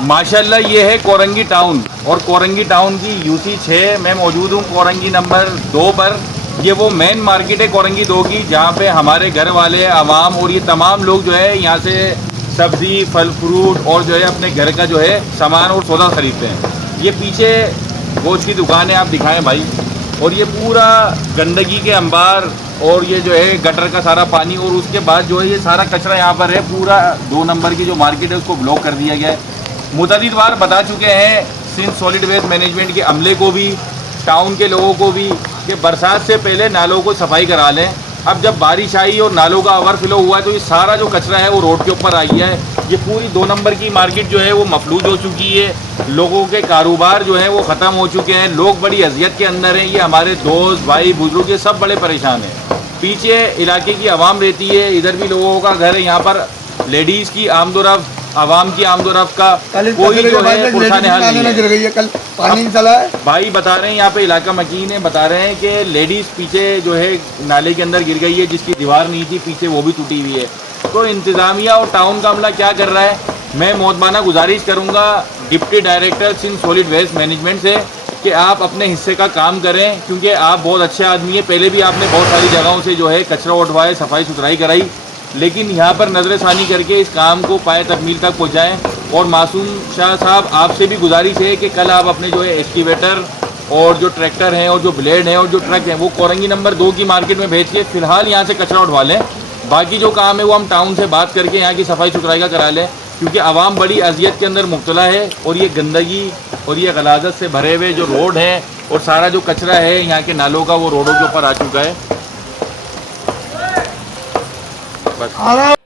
माशाल्लाह ये है कोरंगी टाउन और कोरंगी टाउन की यूसी 6 में मौजूद हूँ कोरंगी नंबर 2 पर। ये वो मेन मार्केट है कोरंगी 2 की, जहाँ पे हमारे घर वाले आवाम और ये तमाम लोग जो है यहाँ से सब्ज़ी फल फ्रूट और जो है अपने घर का जो है सामान और सौदा खरीदते हैं। ये पीछे गोश्त की दुकान है, आप दिखाएं भाई। और ये पूरा गंदगी के अंबार और ये जो है गटर का सारा पानी और उसके बाद जो है ये सारा कचरा यहाँ पर है। पूरा 2 नंबर की जो मार्केट है उसको ब्लॉक कर दिया गया है। मुतअद्दिद बार बता चुके हैं सिंध सॉलिड वेस्ट मैनेजमेंट के अमले को भी, टाउन के लोगों को भी, कि बरसात से पहले नालों को सफाई करा लें। अब जब बारिश आई और नालों का ओवरफ्लो हुआ है तो ये सारा जो कचरा है वो रोड के ऊपर आ गया है। ये पूरी 2 नंबर की मार्केट जो है वो मफलूज हो चुकी है। लोगों के कारोबार जो है वो ख़त्म हो चुके हैं। लोग बड़ी अजियत के अंदर हैं। ये हमारे दोस्त भाई बुजुर्ग ये सब बड़े परेशान हैं। पीछे इलाके की आवाम रहती है, इधर भी लोगों का घर है। यहाँ पर लेडीज़ की आमदोरफ्त, आवाम की आमदोरफ्त का कोई जो है पुरसान हाल नहीं है। कल पानी चला है। भाई बता रहे हैं यहाँ पे इलाका मकीन है, बता रहे हैं कि लेडीज़ पीछे जो है नाले के अंदर गिर गई है, जिसकी दीवार नहीं थी पीछे वो भी टूटी हुई है। तो इंतज़ामिया और टाउन का अमला क्या कर रहा है? मैं मोहतबाना गुजारिश करूँगा deputy director Sindh solid waste management से कि आप अपने हिस्से का काम करें, क्योंकि आप बहुत अच्छे आदमी हैं। पहले भी आपने बहुत सारी जगहों से जो है कचरा उठवाए, सफाई सुथराई कराई, लेकिन यहाँ पर नज़रसानी करके इस काम को पाए तकमील तक पहुँचाएँ। और मासूम शाह साहब आपसे भी गुजारिश है कि कल आप अपने जो है एक्सकीवेटर और जो ट्रैक्टर हैं और जो ब्लेड हैं और जो ट्रक हैं वो कोरंगी नंबर 2 की मार्केट में भेज के फ़िलहाल यहाँ से कचरा उठवा लें। बाकी जो काम है वो हम टाउन से बात करके यहाँ की सफाई सुथराई का करा लें, क्योंकि आवाम बड़ी अजियत के अंदर मुब्तला है। और ये गंदगी और ये गलाजत से भरे हुए जो रोड हैं और सारा जो कचरा है यहाँ के नालों का वो रोडों के ऊपर आ चुका है। बस